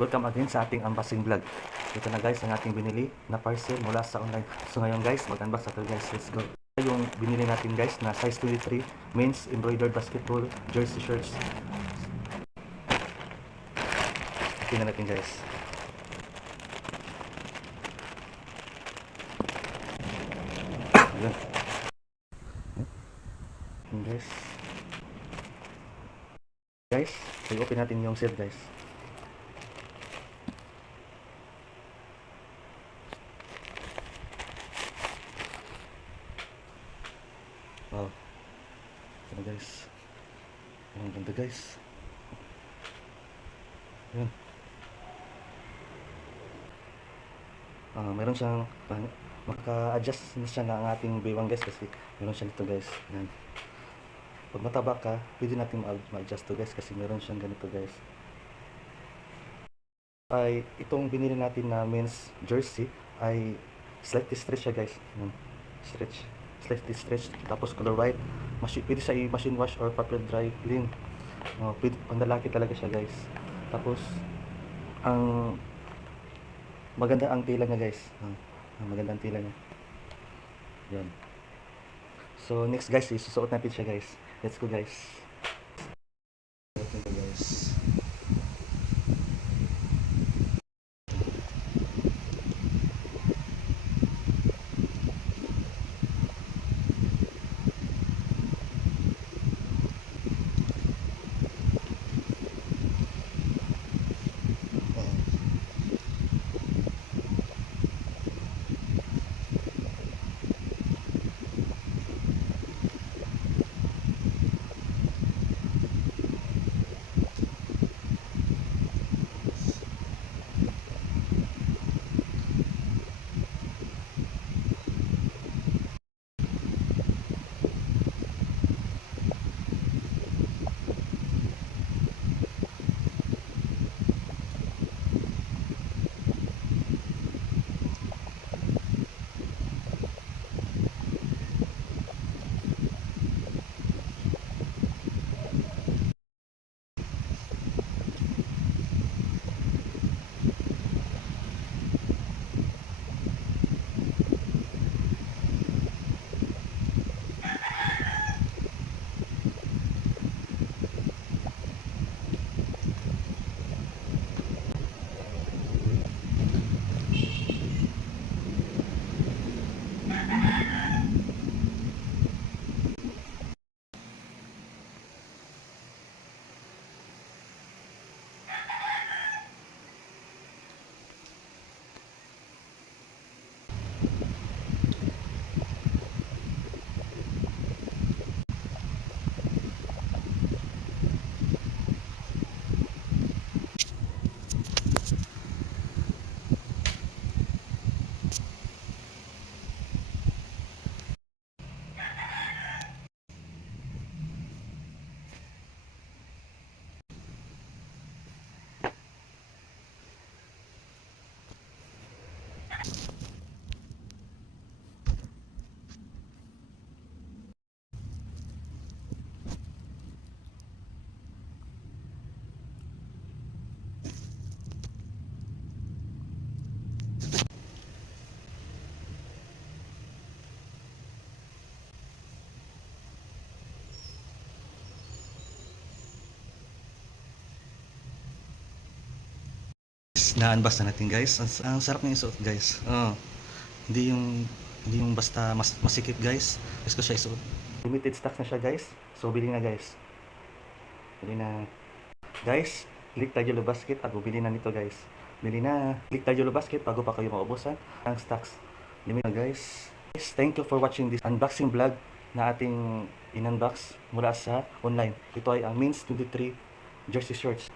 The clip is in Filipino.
Welcome again sa ating unboxing vlog. Ito na guys ang ating binili na parcel mula sa online. So ngayon guys, mag-unbox ako guys. Let's go. Ito yung binili natin guys na size 23 men's embroidered basketball jersey shirts. Tingnan natin guys. Ayan. Ayan guys. Guys, i-open natin yung set guys. Wow. Ito guys. Ang ganda guys. Ayan. Meron siyang maka-adjust na siya ng ating baywang guys kasi meron siya dito guys. Ayan. Pag mataba ka, pwede natin ma-adjust to guys kasi meron siyang ganito guys. Ay itong binili natin na men's jersey ay slightly stretch siya guys. Ayan. Slightly stretch, tapos color white. Pwede sa machine wash or paper dry clean. Pwede, pandalaki talaga siya guys. Tapos ang maganda ang tela niya guys. Maganda ang tela niya. Yan. So next guys, isusuot natin siya guys. Let's go guys. Ito guys. Na-unbox na natin guys. Ang sarap ng isuot guys. Hindi yung basta masikip guys. Gusto ko siya isuot. Limited stock na siya guys. So bili na guys. Bili na. Guys, click tayo lo basket at bumili na nito guys. Bili na. Click tayo lo basket bago pa kayo maubusan ang stocks. Limit na guys. Guys, thank you for watching this unboxing vlog na ating in-unbox mula sa online. Ito ay ang men's 23 jersey shirts.